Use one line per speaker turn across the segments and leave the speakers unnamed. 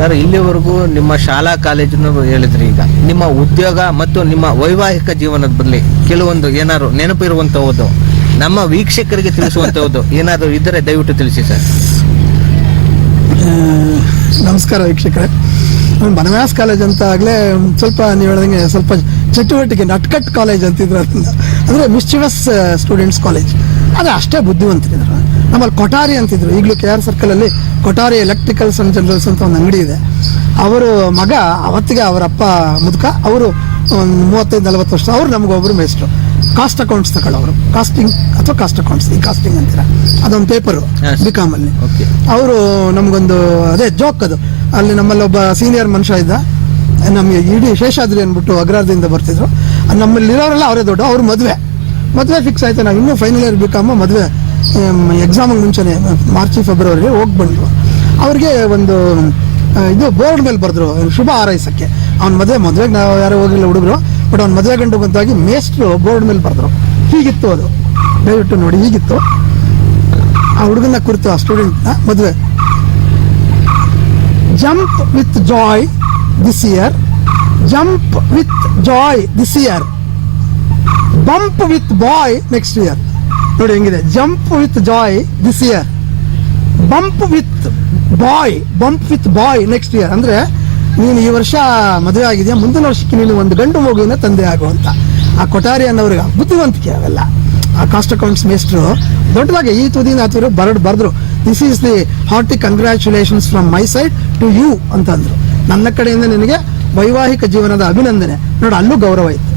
Sir, ಇಲ್ಲಿವರೆಗೂ ನಿಮ್ಮ ಶಾಲಾ ಕಾಲೇಜನ್ನು ಹೇಳಿದ್ರಿ ಈಗ. ನಿಮ್ಮ ಉದ್ಯೋಗ ಮತ್ತು ನಿಮ್ಮ ವೈವಾಹಿಕ ಜೀವನದ ಬದಲಿ ಕೆಲವೊಂದು ಏನಾದ್ರು ನೆನಪಿರುವಂತಹದ್ದು ನಮ್ಮ ವೀಕ್ಷಕರಿಗೆ ತಿಳಿಸುವಂತಹದ್ದು ಏನಾದ್ರು ಇದ್ದರೆ ದಯವಿಟ್ಟು ತಿಳಿಸಿ ಸರ್.
ನಮಸ್ಕಾರ ವೀಕ್ಷಕರೇ. ನಾನು ಬನವಾಸ್ ಕಾಲೇಜ್ ಅಂತ ಆಗಲೇ ಸ್ವಲ್ಪ ನೀವು ಹೇಳ್ದಂಗೆ ಸ್ವಲ್ಪ ಚಟುವಟಿಕೆ, ನಟ್ಕಟ್ ಕಾಲೇಜ್ ಅಂತಿದ್ರು ಅದನ್ನ ಅಂದರೆ ಮಿಸ್ಚಿವಸ್ ಸ್ಟೂಡೆಂಟ್ಸ್ ಕಾಲೇಜ್. ಅದು ಅಷ್ಟೇ ಬುದ್ಧಿವಂತರಿದ್ರು ನಮ್ಮಲ್ಲಿ ಕೊಠಾರಿ ಅಂತಿದ್ರು. ಈಗಲೂ ಕೆ ಆರ್ ಸರ್ಕಲಲ್ಲಿ ಕೊಠಾರಿ ಎಲೆಕ್ಟ್ರಿಕಲ್ಸ್ ಅಂಡ್ ಜನರಲ್ಸ್ ಅಂತ ಒಂದು ಅಂಗಡಿ ಇದೆ. ಅವರು ಮಗ ಅವತ್ತಿಗೆ ಅವರ ಅಪ್ಪ ಮುದುಕ ಅವರು ಒಂದು ಮೂವತ್ತೈದು ನಲವತ್ತು ವರ್ಷ ಅವ್ರು ನಮಗೊಬ್ಬರು ಮೇಸ್ಟ್ರು ಕಾಸ್ಟ್ ಅಕೌಂಟ್ಸ್ ತಗೊಳ್ಳೋರು. ಕಾಸ್ಟಿಂಗ್ ಅಥವಾ ಕಾಸ್ಟ್ ಅಕೌಂಟ್ಸ್ ಈ ಕಾಸ್ಟಿಂಗ್ ಅಂತೀರ? ಅದೊಂದು ಪೇಪರು
ಬಿಕಾಮಲ್ಲಿ
ಅವರು ನಮಗೊಂದು ಅದೇ ಜೋಕ್ ಅದು. ಅಲ್ಲಿ ನಮ್ಮಲ್ಲಿ ಒಬ್ಬ ಸೀನಿಯರ್ ಮನುಷ್ಯ ಇದ್ದ. ನಮಗೆ ಇಡೀ ಶೇಷಾದ್ರಿ ಅಂದ್ಬಿಟ್ಟು ಅಗ್ರಾದಿಂದ ಬರ್ತಿದ್ರು. ನಮ್ಮಲ್ಲಿ ಇರೋರೆಲ್ಲ ಅವರೇ ದೊಡ್ಡ ಅವ್ರ ಮದುವೆ. ಮದುವೆ ಫಿಕ್ಸ್ ಆಯ್ತು. ನಾವು ಇನ್ನೂ ಫೈನಲ್ ಇಯರ್ ಬಿಕಾಮ ಮದುವೆ ಎಕ್ಸಾಮಿಗೆ ಮುಂಚೆನೆ ಮಾರ್ಚ್ ಫೆಬ್ರವರಿಗೆ ಹೋಗಿ ಬಂದ್ರು. ಅವ್ರಿಗೆ ಒಂದು ಇದು ಬೋರ್ಡ್ ಮೇಲೆ ಬರೆದ್ರು, ಶುಭ ಆರೈಸಕ್ಕೆ ಅವ್ನ ಮದುವೆ, ಮದುವೆಗೆ ನಾವು ಯಾರು ಹೋಗಿಲ್ಲ ಹುಡುಗರು ಬಟ್ ಅವ್ನ ಮದುವೆ ಗಂಡು ಬಂದಾಗಿ ಮೇಸ್ಟ್ರು ಬೋರ್ಡ್ ಮೇಲೆ ಬರೆದ್ರು. ಹೀಗಿತ್ತು ಅದು. ದಯವಿಟ್ಟು ನೋಡಿ, ಹೀಗಿತ್ತು. ಆ ಹುಡುಗನ ಕುರಿತು ಆ ಸ್ಟೂಡೆಂಟ್ನ ಮದುವೆ. Jump with joy this year jump with joy this year bump with boy next year ನೋಡಿ ಹೆಂಗಿದೆ. Jump with joy this year bump with boy bump with boy next year ಅಂದ್ರೆ ನೀನು ಈ ವರ್ಷ ಮದುವೆ ಆಗಿದೆಯಾ? ಮುಂದಿನ ವರ್ಷಕ್ಕೆ ನೀನು ಒಂದು ಗಂಡು ಮಗುವಿನ ತಂದೆ ಆಗುವಂತ. ಆ ಕೊಠಾರಿ ಅನ್ನೋರಿಗೆ ಬುದ್ಧಿವಂತಿಕೆ ಅವೆಲ್ಲ. ಆ ಕಾಸ್ಟ್ ಅಕೌಂಟ್ಸ್ ಮೇಸ್ಟ್ರು ದೊಡ್ಡದಾಗಿ ಈ ತುದಿನ ಹತ್ತಿರ ಬರಡ್ ಬರೆದ್ರು. This is the hearty congratulations from my side to you ಅಂತಂದ್ರು ನನ್ನ ಕಡೆಯಿಂದ ನಿನಗೆ ವೈವಾಹಿಕ ಜೀವನದ ಅಭಿನಂದನೆ. ನೋಡು, ಅಲ್ಲೂ ಗೌರವ ಇತ್ತು.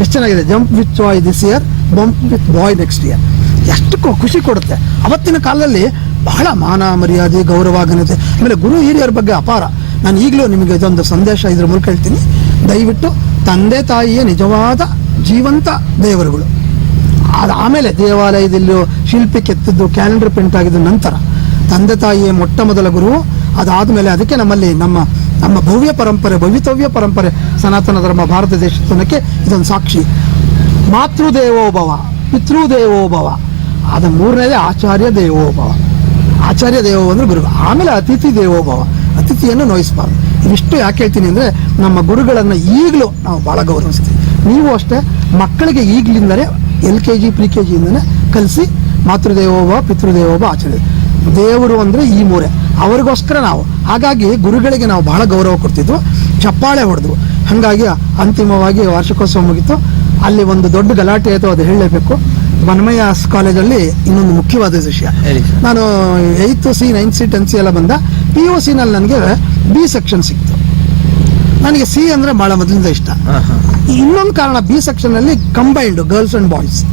ಎಷ್ಟು ಚೆನ್ನಾಗಿದೆ. Jump with joy this year bump with boy next year ಎಷ್ಟು ಖುಷಿ ಕೊಡುತ್ತೆ. ಅವತ್ತಿನ ಕಾಲದಲ್ಲಿ ಬಹಳ ಮಾನ, ಮರ್ಯಾದೆ, ಗೌರವ ಘನತೆ ಆಮೇಲೆ ಗುರು ಹಿರಿಯರ ಬಗ್ಗೆ ಅಪಾರ. ನಾನು ಈಗಲೂ ನಿಮಗೆ ಇದೊಂದು ಸಂದೇಶ ಇದ್ರ ಮೂಲಕ ಹೇಳ್ತೀನಿ. ದಯವಿಟ್ಟು ತಂದೆ ತಾಯಿಯೇ ನಿಜವಾದ ಜೀವಂತ ದೇವರುಗಳು. ಅದು ಆಮೇಲೆ ದೇವಾಲಯದಲ್ಲಿ ಶಿಲ್ಪಿ ಕೆತ್ತಿದ್ದು ಕ್ಯಾಲೆಂಡರ್ ಪ್ರಿಂಟ್ ಆಗಿದ ನಂತರ ತಂದೆ ತಾಯಿಯೇ ಮೊಟ್ಟ ಮೊದಲ ಗುರು, ಅದಾದಮೇಲೆ ಅದಕ್ಕೆ ನಮ್ಮಲ್ಲಿ ನಮ್ಮ ನಮ್ಮ ಭವ್ಯ ಪರಂಪರೆ, ಭವಿತವ್ಯ ಪರಂಪರೆ, ಸನಾತನ ಧರ್ಮ, ಭಾರತ ದೇಶಕ್ಕೆ ಇದೊಂದು ಸಾಕ್ಷಿ. ಮಾತೃದೇವೋಭವ ಪಿತೃದೇವೋಭವ ಅದ ಮೂರನೇದೇ ಆಚಾರ್ಯ ದೇವೋಭವ. ಆಚಾರ್ಯ ದೇವೋ ಅಂದ್ರೆ ಗುರು ಆಮೇಲೆ ಅತಿಥಿ ದೇವೋಭವ. ಅತಿಥಿಯನ್ನು ನೋಯಿಸಬಾರ್ದು. ಇವಿಷ್ಟು ಯಾಕೆ ಹೇಳ್ತೀನಿ ಅಂದ್ರೆ ನಮ್ಮ ಗುರುಗಳನ್ನ ಈಗಲೂ ನಾವು ಬಹಳ ಗೌರವಿಸ್ತೀವಿ. ನೀವು ಅಷ್ಟೇ ಮಕ್ಕಳಿಗೆ ಈಗಲಿಂದಲೇ L K G pre K ಜಿಯಿಂದನೇ ಕಲಿಸಿ ಮಾತೃದೇವೋಭವ, ಪಿತೃದೇವೋಭವ ಆಚಾರ್ಯ ದೇವರು ಅಂದ್ರೆ ಈ ಮೂರೆ. ಅವರಿಗೋಸ್ಕರ ನಾವು. ಹಾಗಾಗಿ ಗುರುಗಳಿಗೆ ನಾವು ಬಹಳ ಗೌರವ ಕೊಡ್ತಿದ್ವು. ಚಪ್ಪಾಳೆ ಹೊಡೆದ್ವು. ಹಾಗಾಗಿ ಅಂತಿಮವಾಗಿ ವಾರ್ಷಿಕೋತ್ಸವ ಮುಗಿತು. ಅಲ್ಲಿ ಒಂದು ದೊಡ್ಡ ಗಲಾಟೆ ಆಯಿತು, ಅದು ಹೇಳಲೇಬೇಕು. ಬನ್ಮಯ್ಯ ಕಾಲೇಜಲ್ಲಿ ಇನ್ನೊಂದು ಮುಖ್ಯವಾದ ವಿಷಯ. ನಾನು eighth C nine C ten C ಎಲ್ಲ ಬಂದ ಪಿ ಯು ಸಿನಲ್ಲಿ ನನಗೆ ಬಿ ಸೆಕ್ಷನ್ ಸಿಕ್ತು. ನನಗೆ ಸಿ ಅಂದ್ರೆ ಬಹಳ ಮೊದಲಿಂದ ಇಷ್ಟ. ಇನ್ನೊಂದು ಕಾರಣ ಬಿ ಸೆಕ್ಷನ್ ಅಲ್ಲಿ ಕಂಬೈನ್ಡ್ ಗರ್ಲ್ಸ್ ಅಂಡ್ ಬಾಯ್ಸ್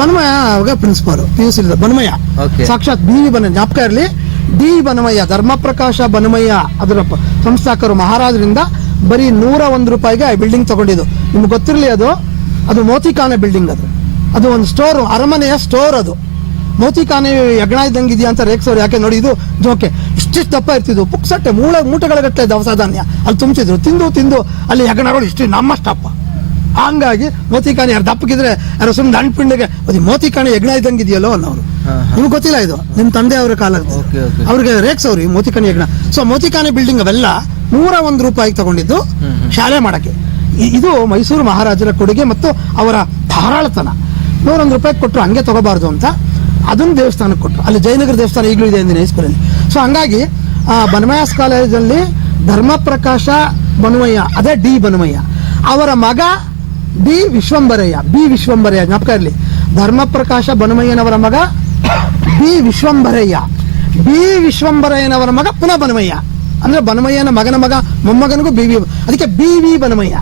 ಬನಮಯ್ಯ ಅವಾಗ principal P U C ಬನಮಯ್ಯ
Okay.
ಸಾಕ್ಷಾತ್ ಬಿ ಬನ ಜ್ಞಾಪಕ ಇರಲಿ ಡಿ ಬನಮಯ್ಯ ಧರ್ಮಪ್ರಕಾಶ ಬನಮಯ್ಯ ಅದರ ಸಂಸ್ಥಾಕರು ಮಹಾರಾಜರಿಂದ ಬರೀ ನೂರ ಒಂದು ರೂಪಾಯಿಗೆ ಆ ಬಿಲ್ಡಿಂಗ್ ತಗೊಂಡಿದ್ದು. ನಿಮ್ಗೆ ಗೊತ್ತಿರಲಿ ಅದು? ಅದು ಮೋತಿಖಾನೆ ಬಿಲ್ಡಿಂಗ್ ಅದು. ಅದು ಒಂದು ಸ್ಟೋರ್ ಅರಮನೆಯ ಸ್ಟೋರ್ ಅದು. ಮೋತಿಖಾನೆ ಯಜ್ಞ ಇದ್ದಂಗೆ ಇದೆಯಾ ಅಂತ ರೇಕ್ಸೋರು ಯಾಕೆ ನೋಡಿ ಇದು? ಜೋಕೆ ಇಷ್ಟಿಷ್ಟು ದಪ್ಪ ಇರ್ತಿದ್ವು. ಪುಕ್ಸಟ್ಟೆ ಮೂಳ ಮೂಟೆಗಳ ಗಟ್ಟಲೆ ದವಸ ಧಾನ್ಯ ಅಲ್ಲಿ ತುಂಬಿಸಿದ್ರು. ತಿಂದು ತಿಂದು ಅಲ್ಲಿ ಯಜ್ಞಗಳು ಇಷ್ಟು ನಮ್ಮಷ್ಟಪ್ಪ ಹಂಗಾಗಿ ಮೋತಿಖಾನೆ ಯಾರು ದಪ್ಪಗಿದ್ರೆ ಯಾರು ಸುಮ್ಮನೆ ಅಂಟ್ಪಿಂಡಿಗೆ ಅದು ಮೋತಿಖಾನೆ ಯಜ್ಞ ಇದ್ದಂಗೆ ಇದೆಯಲ್ಲೋ ಅನ್ನೋರು. ನಿಮ್ಗೆ ಗೊತ್ತಿಲ್ಲ ಇದು? ನಿಮ್ಮ ತಂದೆ ಅವರ
ಕಾಲ.
ಅವ್ರಿಗೆ ರೇಕ್ಸ್ ಅವ್ರು ಈ ಮೋತಿಖಾನೆ ಯಜ್ಞ. ಸೊ ಮೋತಿಖಾನೆ ಬಿಲ್ಡಿಂಗ್ ಅವೆಲ್ಲ ನೂರ ಒಂದು ರೂಪಾಯಿಗೆ ತಗೊಂಡಿದ್ದು ಶಾಲೆ ಮಾಡಕ್ಕೆ. ಇದು ಮೈಸೂರು ಮಹಾರಾಜರ ಕೊಡುಗೆ ಮತ್ತು ಅವರ ಧಾರಾಳತನ. ನೂರೊಂದು ರೂಪಾಯಿ ಕೊಟ್ಟರು ಹಂಗೆ ತಗೋಬಾರ್ದು ಅಂತ ಅದನ್ನು ದೇವಸ್ಥಾನಕ್ಕೆ ಕೊಟ್ಟರು ಅಲ್ಲಿ ಜಯನಗರ ದೇವಸ್ಥಾನ ಈಗಲೂ ಇದೆ ಅಂದಿನ ಹೈಸ್ಕೂಲಲ್ಲಿ ಸೊ ಹಂಗಾಗಿ, ಆ, ಬನಮಯಾಸ್ ಕಾಲೇಜಲ್ಲಿ ಧರ್ಮಪ್ರಕಾಶ ಬನವಯ್ಯ ಅದೇ ಡಿ ಬನವಯ್ಯ ಅವರ ಮಗ ಡಿ ವಿಶ್ವಂಬರಯ್ಯ, ಬಿ ವಿಶ್ವಂಬರಯ್ಯ, ಜ್ಞಾಪಕ ಇರಲಿ. ಧರ್ಮಪ್ರಕಾಶ ಬನಮಯ್ಯನವರ ಮಗ ಬಿ ವಿಶ್ವಂಬರಯ್ಯ. ಬಿ ವಿಶ್ವಂಬರಯ್ಯನವರ ಮಗ ಪುನಃ ಬನಮಯ್ಯ. ಅಂದ್ರೆ ಬನಮಯ್ಯನ ಮಗನ ಮಗ ಮೊಮ್ಮಗನಿಗೂ ಬಿ ವಿ ಅದಕ್ಕೆ B V Banumaiah.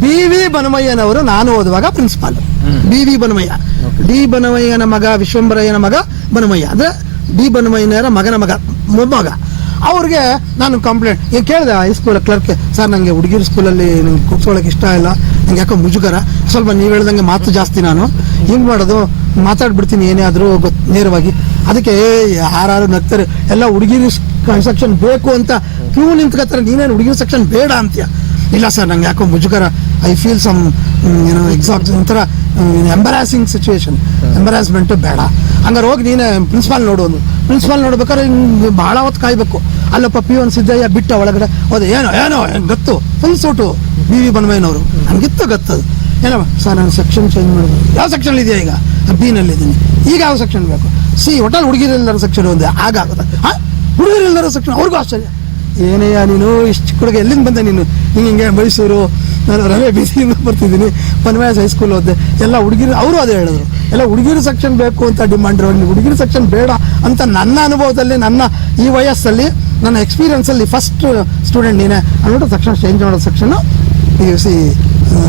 B V ಬನಮಯ್ಯನವರು ನಾನು ಓದುವಾಗ principal B V Banumaiah D. ಬನಮಯ್ಯನ ಮಗ ವಿಶ್ವಂಬರಯ್ಯನ ಮಗ ಬನಮಯ್ಯ. ಅಂದ್ರೆ ಡಿ. ಬನಮಯ್ಯನವರ ಮಗನ ಮಗ ಮೊಮ್ಮಗ. ಅವ್ರಿಗೆ ನಾನು ಕಂಪ್ಲೇಂಟ್ ಈಗ ಕೇಳಿದೆ ಹೈಸ್ಕೂಲ್ ಕ್ಲರ್ಕ್ ಸರ್ ನನಗೆ ಹುಡುಗಿರ ಸ್ಕೂಲಲ್ಲಿ ನಂಗೆ ಕೂತ್ಕೊಳ್ಳೋಕೆ ಇಷ್ಟ ಇಲ್ಲ. ನಂಗೆ ಯಾಕೋ ಮುಜುಗರ. ಸ್ವಲ್ಪ ನೀವು ಹೇಳ್ದಂಗೆ ಮಾತು ಜಾಸ್ತಿ ನಾನು. ಹಿಂಗೆ ಮಾಡೋದು ಮಾತಾಡ್ಬಿಡ್ತೀನಿ ಏನೇ ಆದರೂ ಗೊತ್ತು ನೇರವಾಗಿ. ಅದಕ್ಕೆ ಯಾರು ನಗ್ತಾರೆ. ಎಲ್ಲ ಹುಡುಗಿರ ಸೆಕ್ಷನ್ ಬೇಕು ಅಂತ ಕ್ಯೂ ನಿಂತ್ಕೋತಾರೆ ನೀನೇನು ಹುಡುಗಿರ ಸೆಕ್ಷನ್ ಬೇಡ ಅಂತೀಯ? ಇಲ್ಲ ಸರ್ ನಂಗೆ ಯಾಕೋ ಮುಜುಗರ. ಐ ಫೀಲ್ ಸಮ್ ಏನೋ ಎಕ್ಸಾಕ್ಟ್ ಒಂಥರ ಎಂಬರಾಸಿಂಗ್ ಸಿಚುವೇಶನ್ ಎಂಬರಾಸ್ಮೆಂಟ್ ಬೇಡ. ಹಂಗಾರೆ ಹೋಗಿ ನೀನು ಪ್ರಿನ್ಸಿಪಾಲ್ ನೋಡು ಒಂದು. ಪ್ರಿನ್ಸಿಪಾಲ್ ನೋಡ್ಬೇಕಾದ್ರೆ ಹಿಂಗೆ ಭಾಳ ಹೊತ್ತು ಕಾಯ್ಬೇಕು. ಅಲ್ಲಪ್ಪ ಪಿ ಒನ್ ಸಿದ್ದಯ್ಯ ಬಿಟ್ಟ ಒಳಗಡೆ ಹೋದೆ ಏನೋ ಏನೋ ಗೊತ್ತು? ಫುಲ್ ಸೂಟು ಬಿ ವಿ ಬನ್ಮಯ್ಯನವರು ನನಗಿತ್ತು ಗತ್ತದು ಏನೋ ಸರ್ ನಾನು ಸೆಕ್ಷನ್ ಚೇಂಜ್ ಮಾಡ್ಬೋದು ಯಾವ ಸೆಕ್ಷನ್ ಇದೆಯಾ ಈಗ? ಬಿ ನಲ್ಲಿದ್ದೀನಿ ಈಗ ಯಾವ ಸೆಕ್ಷನ್ ಬೇಕು? ಸಿ ಒಟ್ಟಲ್ಲಿ ಹುಡುಗಿರಿಲ್ಲರ ಸೆಕ್ಷನ್ ಒಂದೇ. ಆಗ ಆಗುತ್ತೆ. ಹಾಂ? ಹುಡುಗಿರಲ್ಲರ ಸೆಕ್ಷನ್ ಅವ್ರಿಗೂ ಆಶ್ಚರ್ಯ. ಏನಯ್ಯ ನೀನು ಇಷ್ಟು ಕೊಡುಗೆ ಎಲ್ಲಿಂದ ಬಂದೆ ನೀನು? ಹಿಂಗೆ ಮೈಸೂರು, ನಾನು ರವೆ ಬೀದಿಯಿಂದ ಬರ್ತಿದ್ದೀನಿ ಪನ್ವಾಯಸ್ ಹೈಸ್ಕೂಲ್ ಓದ್ದೆ ಎಲ್ಲ ಹುಡುಗಿರು ಅವರು ಅದೇ ಹೇಳಿದ್ರು. ಎಲ್ಲ ಹುಡುಗಿರು ಸೆಕ್ಷನ್ ಬೇಕು ಅಂತ ಡಿಮಾಂಡ್ ಇರೋದು ಹುಡುಗಿರು ಸೆಕ್ಷನ್ ಬೇಡ ಅಂತ ನನ್ನ ಅನುಭವದಲ್ಲಿ, ನನ್ನ ಈ ವಯಸ್ಸಲ್ಲಿ, ನನ್ನ ಎಕ್ಸ್ಪೀರಿಯನ್ಸಲ್ಲಿ ಫಸ್ಟ್ ಸ್ಟೂಡೆಂಟ್ ನೀನೆ ಅಂದ್ಬಿಟ್ಟು ತಕ್ಷಣ ಚೇಂಜ್ ಮಾಡೋ ಸೆಕ್ಷನ್ನು ಪಿ ಯು ಸಿ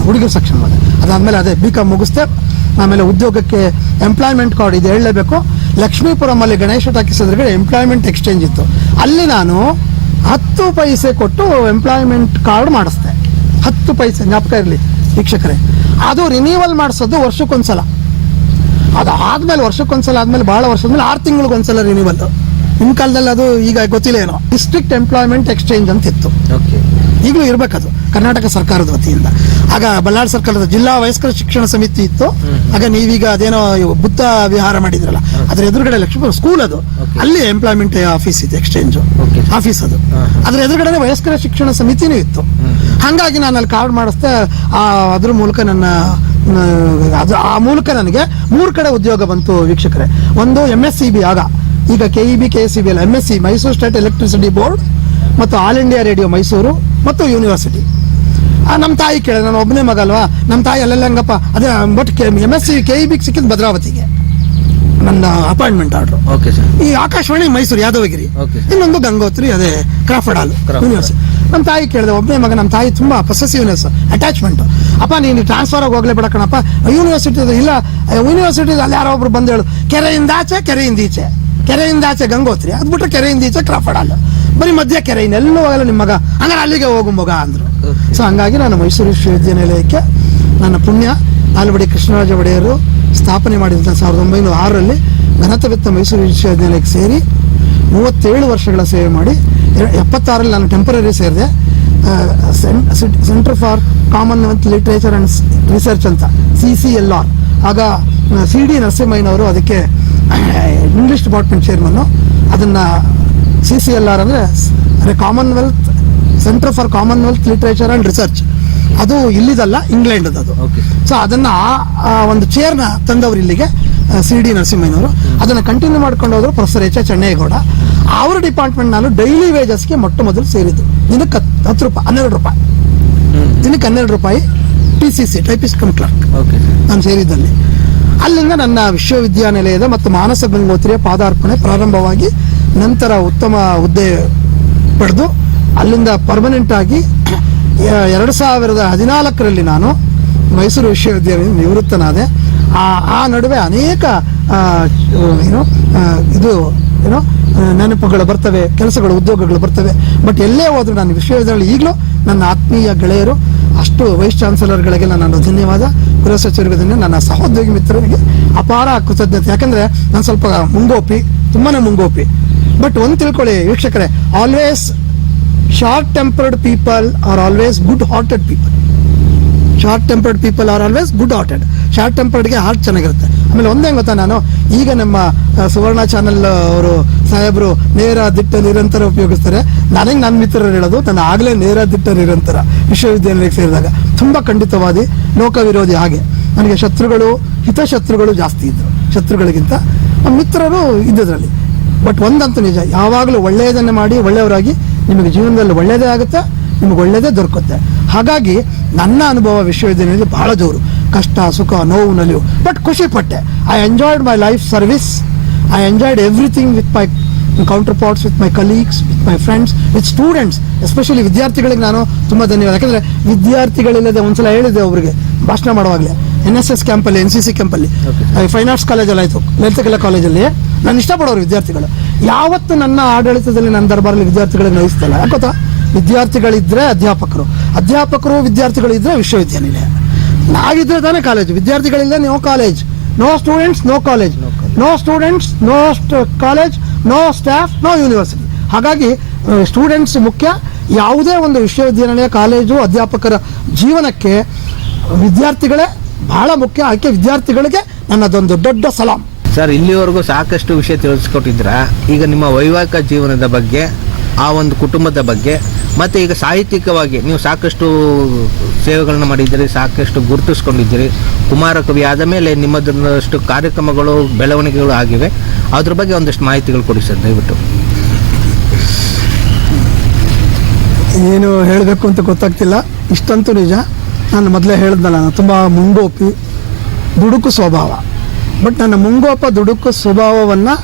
ಹುಡುಗರ ಸೆಕ್ಷನ್ ಮಾಡಿದೆ ಅದಾದಮೇಲೆ ಅದೇ ಬಿ ಕಾಮ್ ಮುಗಿಸ್ದೆ. ಆಮೇಲೆ ಉದ್ಯೋಗಕ್ಕೆ ಎಂಪ್ಲಾಯ್ಮೆಂಟ್ ಕಾರ್ಡ್ ಇದು ಹೇಳಲೇಬೇಕು. ಲಕ್ಷ್ಮೀಪುರಮಲ್ಲಿ ಗಣೇಶ ಟಾಕೀಸ್ ಎದುರುಗಡೆ ಎಂಪ್ಲಾಯ್ಮೆಂಟ್ ಎಕ್ಸ್ಚೇಂಜ್ ಇತ್ತು. ಅಲ್ಲಿ ನಾನು ಹತ್ತು ಪೈಸೆ ಕೊಟ್ಟು ಎಂಪ್ಲಾಯ್ಮೆಂಟ್ ಕಾರ್ಡ್ ಮಾಡಿಸ್ದೆ. ಹತ್ತು ಪೈಸೆ ಜ್ಞಾಪಕ ಇರಲಿ ವೀಕ್ಷಕರೇ. ಅದು ರಿನೀವಲ್ ಮಾಡಿಸೋದು ವರ್ಷಕ್ಕೊಂದ್ಸಲ. ಅದು ಆದ್ಮೇಲೆ ವರ್ಷಕ್ಕೊಂದ್ಸಲ ಆದ್ಮೇಲೆ ಬಹಳ ವರ್ಷದ್ಮೇಲೆ ಆರು ತಿಂಗಳಿಗೊಂದ್ಸಲ ರಿನ್ಯೂವಲ್ ನಿಮ್ಮ ಕಾಲದಲ್ಲಿ ಅದು ಈಗ ಗೊತ್ತಿಲ್ಲ ಏನೋ. ಡಿಸ್ಟ್ರಿಕ್ಟ್ ಎಂಪ್ಲಾಯ್ಮೆಂಟ್ ಎಕ್ಸ್ಚೇಂಜ್ ಅಂತ ಇತ್ತು.
ಓಕೆ
ಈಗಲೂ ಇರಬೇಕದು. ಕರ್ನಾಟಕ ಸರ್ಕಾರದ ವತಿಯಿಂದ. ಆಗ ಬಳ್ಳಾರಿ ಸರ್ಕಾರದ ಜಿಲ್ಲಾ ವಯಸ್ಕರ ಶಿಕ್ಷಣ ಸಮಿತಿ ಇತ್ತು. ಆಗ ನೀವೀಗ ಅದೇನೋ ಬುದ್ಧ ವಿಹಾರ ಮಾಡಿದ್ರಲ್ಲ. ಅದ್ರ ಎದುರುಗಡೆ ಲಕ್ಷ್ಮೀ ಸ್ಕೂಲ್ ಅದು. ಅಲ್ಲಿ ಎಂಪ್ಲಾಯ್ಮೆಂಟ್ ಆಫೀಸ್ ಇದೆ ಎಕ್ಸ್ಚೇಂಜ್ ಆಫೀಸ್ ಅದು. ಅದ್ರ ಎದುರುಗಡೆ ವಯಸ್ಕರ ಶಿಕ್ಷಣ ಸಮಿತಿನೂ ಇತ್ತು. ಹಂಗಾಗಿ ನಾನು ಅಲ್ಲಿ ಕಾರ್ಡ್ ಮಾಡಿಸ್ದೆ ಆ ಅದ್ರ ಮೂಲಕ ನನ್ನ ಅದು ಆ ಮೂಲಕ ನನಗೆ ಮೂರು ಕಡೆ ಉದ್ಯೋಗ ಬಂತು ವೀಕ್ಷಕರೇ. ಒಂದು ಎಂ ಎಸ್ ಸಿ ಬಿ ಆಗ. ಈಗ K E B K S C B ಅಲ್ಲ M S C Mysore state electricity board ಮತ್ತು ಆಲ್ ಇಂಡಿಯಾ ರೇಡಿಯೋ ಮೈಸೂರು ಮತ್ತು ಯೂನಿವರ್ಸಿಟಿ ನಮ್ಮ ತಾಯಿ ಕೇಳಿದೆ ನಾನು ಒಬ್ಬನೇ ಮಗ ಅಲ್ವಾ? ನಮ್ಮ ತಾಯಿ ಅಲ್ಲೆಲ್ಲ ಹಂಗಪ್ಪ ಅದೇ but M S C K E ಬಿಗೆ ಸಿಕ್ಕಿದ್ದು ಭದ್ರಾವತಿಗೆ. ನನ್ನ ಅಪಾಯಿಂಟ್ಮೆಂಟ್ ಆರ್ಡರ್
ಓಕೆ ಸರ್
ಈ ಆಕಾಶವಾಣಿ ಮೈಸೂರು ಯಾದವಗಿರಿ. ಇನ್ನೊಂದು ಗಂಗೋತ್ರಿ ಅದೇ ಕ್ರಾಫರ್ಡ್ ಹಾಲ್ ಯೂನಿವರ್ಸಿಟಿ ನಮ್ಮ ತಾಯಿ ಕೇಳಿದೆ ಒಬ್ಬನೇ ಮಗ ನಮ್ಮ ತಾಯಿ ತುಂಬಾ ಪೊಸೆಸಿವ್ನೆಸ್ ಅಟ್ಯಾಚ್ಮೆಂಟ್ ಅಪ್ಪ ನೀನು ಟ್ರಾನ್ಸ್ಫರ್ ಆಗಿ ಹೋಗ್ಲೇ ಬೇಡ ಕಣಪ್ಪ. ಯೂನಿವರ್ಸಿಟಿ ಇಲ್ಲ. ಯೂನಿವರ್ಸಿಟಿ ಅಲ್ಲಿ ಯಾರೋ ಒಬ್ರು ಬಂದು ಹೇಳು ಕೆರೆಯಿಂದ ಆಚೆ ಕೆರೆಯಿಂದ ಈಚೆ. ಕೆರೆಯಿಂದ ಆಚೆ ಗಂಗೋತ್ರಿ. ಅದು ಕೆರೆಯಿಂದ ಈಚೆ ಕ್ರಾಫರ್ಡ್ ಹಾಲ್ ಬರೀ ಮಧ್ಯ ಕೆರೆ ಎಲ್ಲೂ ಹೋಗಲ್ಲ ನಿಮ್ಮ ಮಗ. ಹಂಗಾರೆ ಅಲ್ಲಿಗೆ ಹೋಗು ಮಗ ಅಂದ್ರು. ಸೊ ಹಂಗಾಗಿ ನಾನು ಮೈಸೂರು ವಿಶ್ವವಿದ್ಯಾನಿಲಯಕ್ಕೆ ನನ್ನ ಪುಣ್ಯ ಆಲ್ಬಡಿ ಕೃಷ್ಣರಾಜ ಒಡೆಯರು ಸ್ಥಾಪನೆ ಮಾಡಿದಂಥ ಸಾವಿರದ ಒಂಬೈನೂರ ಆರರಲ್ಲಿ ಘನತವಿತ್ತ ಮೈಸೂರು ವಿಶ್ವವಿದ್ಯಾಲಯಕ್ಕೆ ಸೇರಿ ಮೂವತ್ತೇಳು ವರ್ಷಗಳ ಸೇವೆ ಮಾಡಿ ಎಪ್ಪತ್ತಾರಲ್ಲಿ ನಾನು ಟೆಂಪರರಿ ಸೇರಿದೆ. Centre for commonwealth literature and research ಅಂತ ಸಿ ಸಿ ಎಲ್ ಆರ್ ಆಗ ಸಿ ಡಿ ನರಸಿಂಹಯ್ಯನವರು ಅದಕ್ಕೆ ಇಂಗ್ಲಿಷ್ ಡಿಪಾರ್ಟ್ಮೆಂಟ್ ಚೇರ್ಮನ್ನು ಅದನ್ನು ಸಿ ಸಿ ಎಲ್ ಆರ್ ಅಂದರೆ commonwealth centre for commonwealth literature and research ಅದು ಇಲ್ಲಿದಲ್ಲ ಇಂಗ್ಲೆಂಡ್ ಅದು
ಓಕೆ
ಸೊ ಅದನ್ನ ಆ- ಒಂದು ಚೇರ್ನ ತಂದವರು ಇಲ್ಲಿಗೆ ಸಿ ಡಿ ನರಸಿಂಹಯ್ಯನವರು. ಅದನ್ನ ಕಂಟಿನ್ಯೂ ಮಾಡ್ಕೊಂಡು ಹೋದ್ರು ಪ್ರೊಫೆಸರ್ ಎಚ್ ಎ ಚೆನ್ನೇಗೌಡ ಅವ್ರ ಡಿಪಾರ್ಟ್ಮೆಂಟ್ ನಾನು ಡೈಲಿ ವೇಜಸ್ಗೆ ಮೊಟ್ಟ ಮೊದಲು ಸೇರಿದ್ದು. ದಿನಕ್ಕೆ ಹತ್- ಹತ್ತು ರೂಪಾಯಿ ಹನ್ನೆರಡು ರೂಪಾಯಿ. ದಿನಕ್ಕೆ ಹನ್ನೆರಡು ರೂಪಾಯಿ T C C typist cum clerk
okay
ನಾನು ಸೇರಿದ್ದಲ್ಲಿ. ಅಲ್ಲಿಂದ ನನ್ನ ವಿಶ್ವವಿದ್ಯಾನಿಲಯದ ಮತ್ತು ಮಾನಸ ಗಂಗೋತ್ರಿಯ ಪಾದಾರ್ಪಣೆ ಪ್ರಾರಂಭವಾಗಿ ನಂತರ ಉತ್ತಮ ಹುದ್ದೆ ಪಡೆದು ಅಲ್ಲಿಂದ ಪರ್ಮನೆಂಟ್ ಆಗಿ ಎರಡು ಸಾವಿರದ ಹದಿನಾಲ್ಕರಲ್ಲಿ ನಾನು ಮೈಸೂರು ವಿಶ್ವವಿದ್ಯಾಲಯ ನಿವೃತ್ತನಾದೆ. ಆ ಆ ನಡುವೆ ಅನೇಕ ಏನು ಇದು, ಏನು ನೆನಪುಗಳು ಬರ್ತವೆ, ಕೆಲಸಗಳು ಉದ್ಯೋಗಗಳು ಬರ್ತವೆ. ಬಟ್ ಎಲ್ಲೇ ಹೋದ್ರು ನಾನು ವಿಶ್ವವಿದ್ಯಾಲಯ ಈಗಲೂ ನನ್ನ ಆತ್ಮೀಯ ಗೆಳೆಯರು, ಅಷ್ಟು ವೈಸ್ ಚಾನ್ಸಲರ್ಗಳಿಗೆಲ್ಲ ನಾನು ಧನ್ಯವಾದ. ಗೃಹ ಸಚಿವರಿಗೆ ನನ್ನ ಸಹೋದ್ಯೋಗಿ ಮಿತ್ರರಿಗೆ ಅಪಾರ ಕೃತಜ್ಞತೆ. ಯಾಕಂದ್ರೆ ನಾನು ಸ್ವಲ್ಪ ಮುಂಗೋಪಿ ತುಂಬಾ ಮುಂಗೋಪಿ. ಬಟ್ ಒಂದು ತಿಳ್ಕೊಳ್ಳಿ ವೀಕ್ಷಕರೇ always short tempered people are always good hearted people short tempered people are always good hearted short ಟೆಂಪರ್ಡ್ಗೆ heart ಚೆನ್ನಾಗಿರುತ್ತೆ. ಆಮೇಲೆ ಒಂದೇ ಗೊತ್ತಾ ನಾನು? ಈಗ ನಮ್ಮ ಸುವರ್ಣ ಚಾನೆಲ್ ಅವರು, ಸಾಹೇಬರು ನೇರ ದಿಟ್ಟ ನಿರಂತರ ಉಪಯೋಗಿಸ್ತಾರೆ. ನನಗೆ ನನ್ನ ಮಿತ್ರರು ಹೇಳೋದು, ನಾನು ಆಗಲೇ ನೇರ ದಿಟ್ಟ ನಿರಂತರ ವಿಶ್ವವಿದ್ಯಾನಿಲಯಕ್ಕೆ ಸೇರಿದಾಗ. ತುಂಬ ಖಂಡಿತವಾದಿ ಲೋಕ ವಿರೋಧಿ ಹಾಗೆ. ನನಗೆ ಶತ್ರುಗಳು, ಹಿತಶತ್ರುಗಳು ಜಾಸ್ತಿ ಇದ್ದರು ಶತ್ರುಗಳಿಗಿಂತ. ಮಿತ್ರರು ಇದ್ದದ್ರಲ್ಲಿ. ಬಟ್ ಒಂದಂತೂ ನಿಜ, ಯಾವಾಗಲೂ ಒಳ್ಳೆಯದನ್ನು ಮಾಡಿ, ಒಳ್ಳೆಯವರಾಗಿ ನಿಮಗೆ ಜೀವನದಲ್ಲಿ ಒಳ್ಳೆಯದೇ ಆಗುತ್ತೆ ನಿಮಗೆ ಒಳ್ಳೆಯದೇ ದೊರಕುತ್ತೆ. ಹಾಗಾಗಿ ನನ್ನ ಅನುಭವ ವಿಶ್ವವಿದ್ಯಾನಿಲಯದಲ್ಲಿ ಬಹಳ ಜೋರು. ಕಷ್ಟ ಸುಖ ನೋವು ನಲಿವು. ಬಟ್ ಖುಷಿ ಪಟ್ಟೆ. I enjoyed my life service I enjoyed everything with my counterparts with my colleagues with my friends with students especially ವಿದ್ಯಾರ್ಥಿಗಳಿಗೆ ನಾನು ತುಂಬ ಧನ್ಯವಾದ. ಯಾಕಂದರೆ ವಿದ್ಯಾರ್ಥಿಗಳಿಲ್ಲದೆ ಒಂದ್ಸಲ ಹೇಳಿದೆ ಅವರಿಗೆ ಭಾಷಣ ಮಾಡುವಾಗಲೇ. ಎನ್ ಎಸ್ ಎಸ್ ಕ್ಯಾಂಪಲ್ಲಿ ಎನ್ ಸಿ ಸಿ ಕ್ಯಾಂಪಲ್ಲಿ ಫೈನ್ ಆರ್ಟ್ಸ್ ಕಾಲೇಜಲ್ಲಿ ಆಯಿತು. ಲಲಿತಕಲಾ ಕಾಲೇಜಲ್ಲಿ ನಾನು ಇಷ್ಟಪಡೋರು ವಿದ್ಯಾರ್ಥಿಗಳು. ಯಾವತ್ತು ನನ್ನ ಆಡಳಿತದಲ್ಲಿ ನನ್ನ ದರ್ಬಾರಲ್ಲಿ ವಿದ್ಯಾರ್ಥಿಗಳಿಗೆ ನಯಿಸ್ತಲ್ಲ ಯಾಕೋತಾ ವಿದ್ಯಾರ್ಥಿಗಳಿದ್ರೆ ಅಧ್ಯಾಪಕರು. ಅಧ್ಯಾಪಕರು, ವಿದ್ಯಾರ್ಥಿಗಳಿದ್ರೆ ವಿಶ್ವವಿದ್ಯಾನಿಲಯ. ನಾವಿದ್ರೆ ತಾನೇ college ವಿದ್ಯಾರ್ಥಿಗಳಿಲ್ಲ no college no students no college no students no college no staff no university ಹಾಗಾಗಿ ಸ್ಟೂಡೆಂಟ್ಸ್ ಮುಖ್ಯ. ಯಾವುದೇ ಒಂದು ವಿಶ್ವವಿದ್ಯಾನಿಲಯ, ಕಾಲೇಜು, ಅಧ್ಯಾಪಕರ ಜೀವನಕ್ಕೆ ವಿದ್ಯಾರ್ಥಿಗಳೇ ಬಹಳ ಮುಖ್ಯ. ಆಯ್ಕೆ ವಿದ್ಯಾರ್ಥಿಗಳಿಗೆ ನನ್ನದೊಂದು ದೊಡ್ಡ ಸಲಾಂ.
ಸರ್, ಇಲ್ಲಿವರೆಗೂ ಸಾಕಷ್ಟು ವಿಷಯ ತಿಳಿಸ್ಕೊಟ್ಟಿದ್ರ ಈಗ ನಿಮ್ಮ ವೈವಾಹಿಕ ಜೀವನದ ಬಗ್ಗೆ, ಆ ಒಂದು ಕುಟುಂಬದ ಬಗ್ಗೆ, ಮತ್ತೆ ಈಗ ಸಾಹಿತ್ಯಿಕವಾಗಿ ನೀವು ಸಾಕಷ್ಟು ಸೇವೆಗಳನ್ನ ಮಾಡಿದ್ದೀರಿ, ಸಾಕಷ್ಟು ಗುರುತಿಸ್ಕೊಂಡಿದ್ದೀರಿ. ಕುಮಾರ ಕವಿ ಆದ ಮೇಲೆ ನಿಮ್ಮದಷ್ಟು ಕಾರ್ಯಕ್ರಮಗಳು, ಬೆಳವಣಿಗೆಗಳು ಆಗಿವೆ. ಅದ್ರ ಬಗ್ಗೆ ಒಂದಷ್ಟು ಮಾಹಿತಿಗಳು ಕೊಡಿ ಸರ್, ದಯವಿಟ್ಟು.
ಏನು ಹೇಳಬೇಕು ಅಂತ ಗೊತ್ತಾಗ್ತಿಲ್ಲ. ಇಷ್ಟಂತೂ ನಿಜ. ನಾನು ಮೊದಲೇ ಹೇಳಿದ್ನಲ್ಲ ತುಂಬ ಮುಂಡೋಪಿ ದುಡುಕು ಸ್ವಭಾವ. ಬಟ್ ನನ್ನ ಮುಂಗೋಪ ದುಡುಕು ಸ್ವಭಾವವನ್ನು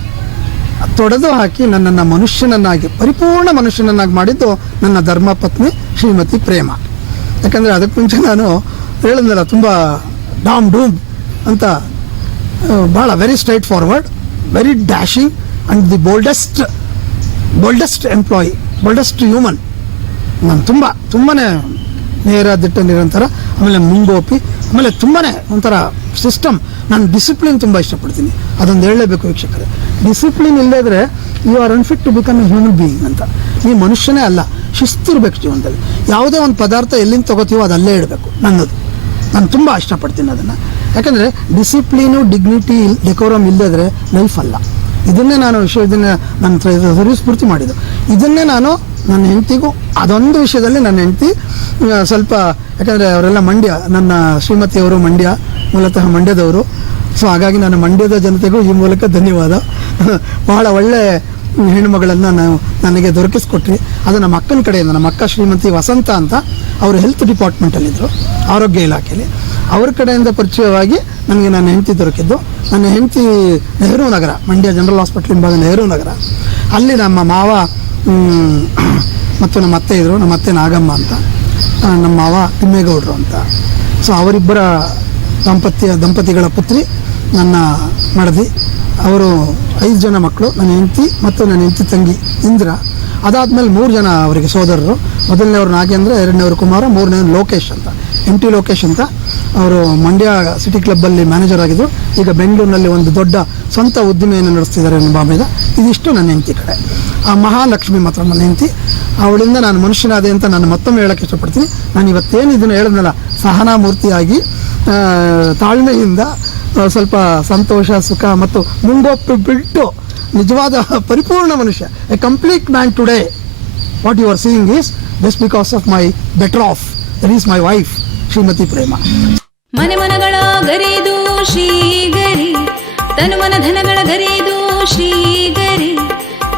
ತೊಡೆದು ಹಾಕಿ ನನ್ನನ್ನು ಮನುಷ್ಯನನ್ನಾಗಿ, ಪರಿಪೂರ್ಣ ಮನುಷ್ಯನನ್ನಾಗಿ ಮಾಡಿದ್ದು ನನ್ನ ಧರ್ಮಪತ್ನಿ ಶ್ರೀಮತಿ ಪ್ರೇಮ. ಯಾಕಂದರೆ ಅದಕ್ಕೆ ಮುಂಚೆ ನಾನು ಹೇಳಿದ್ನಲ್ಲ, ತುಂಬ ಡಾಮ್ ಡೂಮ್ ಅಂತ ಭಾಳ very straightforward very dashing and the boldest boldest employee boldest human ನಾನು ತುಂಬ ತುಂಬಾ ನೇರ ದಿಟ್ಟ ನಿರಂತರ, ಆಮೇಲೆ ಮುಂಗೋಪಿ, ಆಮೇಲೆ ತುಂಬಾ ಒಂಥರ ಸಿಸ್ಟಮ್ ನಾನು ಡಿಸಿಪ್ಲಿನ್ ತುಂಬ ಇಷ್ಟಪಡ್ತೀನಿ. ಅದೊಂದು ಹೇಳಲೇಬೇಕು ವೀಕ್ಷಕರೇ. ಡಿಸಿಪ್ಲಿನ್ ಇಲ್ಲದ್ರೆ you are unfit to become a human being ಅಂತ. ನೀವು ಮನುಷ್ಯನೇ ಅಲ್ಲ, ಶಿಸ್ತಿರ್ಬೇಕು ಜೀವನದಲ್ಲಿ. ಯಾವುದೇ ಒಂದು ಪದಾರ್ಥ ಎಲ್ಲಿಂದ ತಗೋತೀವೋ ಅದು ಅಲ್ಲೇ ಇಡಬೇಕು, ನನ್ನದು. ನಾನು ತುಂಬ ಇಷ್ಟಪಡ್ತೀನಿ ಅದನ್ನು. ಯಾಕಂದರೆ ಡಿಸಿಪ್ಲೀನು ಡಿಗ್ನಿಟಿ ಡೆಕೋರಮ್ ಇಲ್ಲದ್ರೆ ಲೈಫ್ ಅಲ್ಲ. ಇದನ್ನೇ ನಾನು ವಿಷಯ ಇದನ್ನ ನನ್ನ ಸರ್ವಿಸ್ ಮಾಡಿದ್ದು. ಇದನ್ನೇ ನಾನು ನನ್ನ ಹೆಂಡತಿಗೂ ಅದೊಂದು ವಿಷಯದಲ್ಲಿ ನನ್ನ ಹೆಂಡತಿ ಸ್ವಲ್ಪ ಯಾಕಂದರೆ ಅವರೆಲ್ಲ ಮಂಡ್ಯ, ನನ್ನ ಶ್ರೀಮತಿಯವರು ಮಂಡ್ಯ ಮೂಲತಃ ಮಂಡ್ಯದವರು. ಸೊ ಹಾಗಾಗಿ ನಾನು ಮಂಡ್ಯದ ಜನತೆಗೂ ಈ ಮೂಲಕ ಧನ್ಯವಾದ. ಬಹಳ ಒಳ್ಳೆ ಹೆಣ್ಣುಮಗಳನ್ನು ನಾವು ನನಗೆ ದೊರಕಿಸ್ಕೊಟ್ರಿ. ಅದು ನಮ್ಮ ಅಕ್ಕನ ಕಡೆಯಿಂದ, ನಮ್ಮ ಅಕ್ಕ ಶ್ರೀಮತಿ ವಸಂತ ಅಂತ ಅವರು ಹೆಲ್ತ್ ಡಿಪಾರ್ಟ್ಮೆಂಟಲ್ಲಿದ್ದರು, ಆರೋಗ್ಯ ಇಲಾಖೆಯಲ್ಲಿ. ಅವ್ರ ಕಡೆಯಿಂದ ಪರಿಚಯವಾಗಿ ನನಗೆ ನನ್ನ ಹೆಂಡತಿ ದೊರಕಿದ್ದು. ನನ್ನ ಹೆಂಡತಿ ನೆಹರು ನಗರ, ಮಂಡ್ಯ ಜನರಲ್ ಹಾಸ್ಪಿಟ್ಲ್ ಹಿಂಭಾಗ ನೆಹರು ನಗರ. ಅಲ್ಲಿ ನಮ್ಮ ಮಾವ ಮತ್ತು ನಮ್ಮ ಅತ್ತೆ ಇದ್ದರು ನಮ್ಮ ಅತ್ತೆ ನಾಗಮ್ಮ ಅಂತ ನಮ್ಮ ಮಾವ ತಿಮ್ಮೇಗೌಡರು ಅಂತ. ಸೊ ಅವರಿಬ್ಬರ ದಾಂಪತ್ಯ ದಂಪತಿಗಳ ಪುತ್ರಿ ನನ್ನ ಮಡದಿ. ಅವರು ಐದು ಜನ ಮಕ್ಕಳು, ನನ್ನ ಹೆಂಡತಿ ಮತ್ತು ನನ್ನ ಹೆಂಡತಿ ತಂಗಿ ಇಂದ್ರ. ಅದಾದಮೇಲೆ ಮೂರು ಜನ ಅವರಿಗೆ ಸೋದರರು. ಮೊದಲನೇವ್ರು ನಾಗೇಂದ್ರ ಎರಡನೇವ್ರು ಕುಮಾರ ಮೂರನೇವ್ರು ಲೋಕೇಶ್ ಅಂತ ಎಂ ಟಿ ಲೋಕೇಶ್ ಅಂತ ಅವರು ಮಂಡ್ಯ ಸಿಟಿ ಕ್ಲಬ್ಬಲ್ಲಿ ಮ್ಯಾನೇಜರ್ ಆಗಿದ್ದರು ಈಗ ಬೆಂಗಳೂರಿನಲ್ಲಿ ಒಂದು ದೊಡ್ಡ ಸ್ವಂತ ಉದ್ದಿಮೆಯನ್ನು ನಡೆಸ್ತಿದ್ದಾರೆ ನನ್ನ ಬಾಂಬೆದ ಇದಿಷ್ಟು ನನ್ನ ಹೆಂಡತಿ ಕಡೆ. ಆ ಮಹಾಲಕ್ಷ್ಮಿ ಮಾತ್ರ ನನ್ನ ಹೆಂಡತಿ. ಅವಳಿಂದ ನಾನು ಮನುಷ್ಯನಾದೆ ಅಂತ ನಾನು ಮತ್ತೊಮ್ಮೆ ಹೇಳೋಕ್ಕೆ ಇಷ್ಟಪಡ್ತೀನಿ. ನಾನು ಇವತ್ತೇನು ಇದನ್ನು ಹೇಳಿದ್ನಲ್ಲ ಸಹನಾಮೂರ್ತಿಯಾಗಿ ತಾಳ್ಮೆಯಿಂದ ಸ್ವಲ್ಪ ಸಂತೋಷ, ಸುಖ ಮತ್ತು ಮುಂಗೊಪ್ಪು ಬಿಟ್ಟು ನಿಜವಾದ ಪರಿಪೂರ್ಣ ಮನುಷ್ಯ a complete man today what you are seeing is just because of my better half that is my wife Shrimati Prema
ಮನೆ ಮನಗಳ ಗರಿದು ಶ್ರೀಗರಿ ತನು ಮನ ಧನಗಳ ಗರಿದು ಶ್ರೀಗರಿ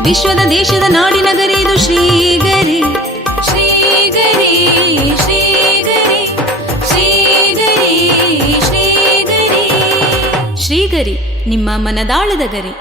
ವಿಶ್ವದ ದೇಶದ ನಾಡಿನ ಗರಿದು ಶ್ರೀಗರಿ ನಿಮ್ಮ ಮನದಾಳದ ಗರಿ.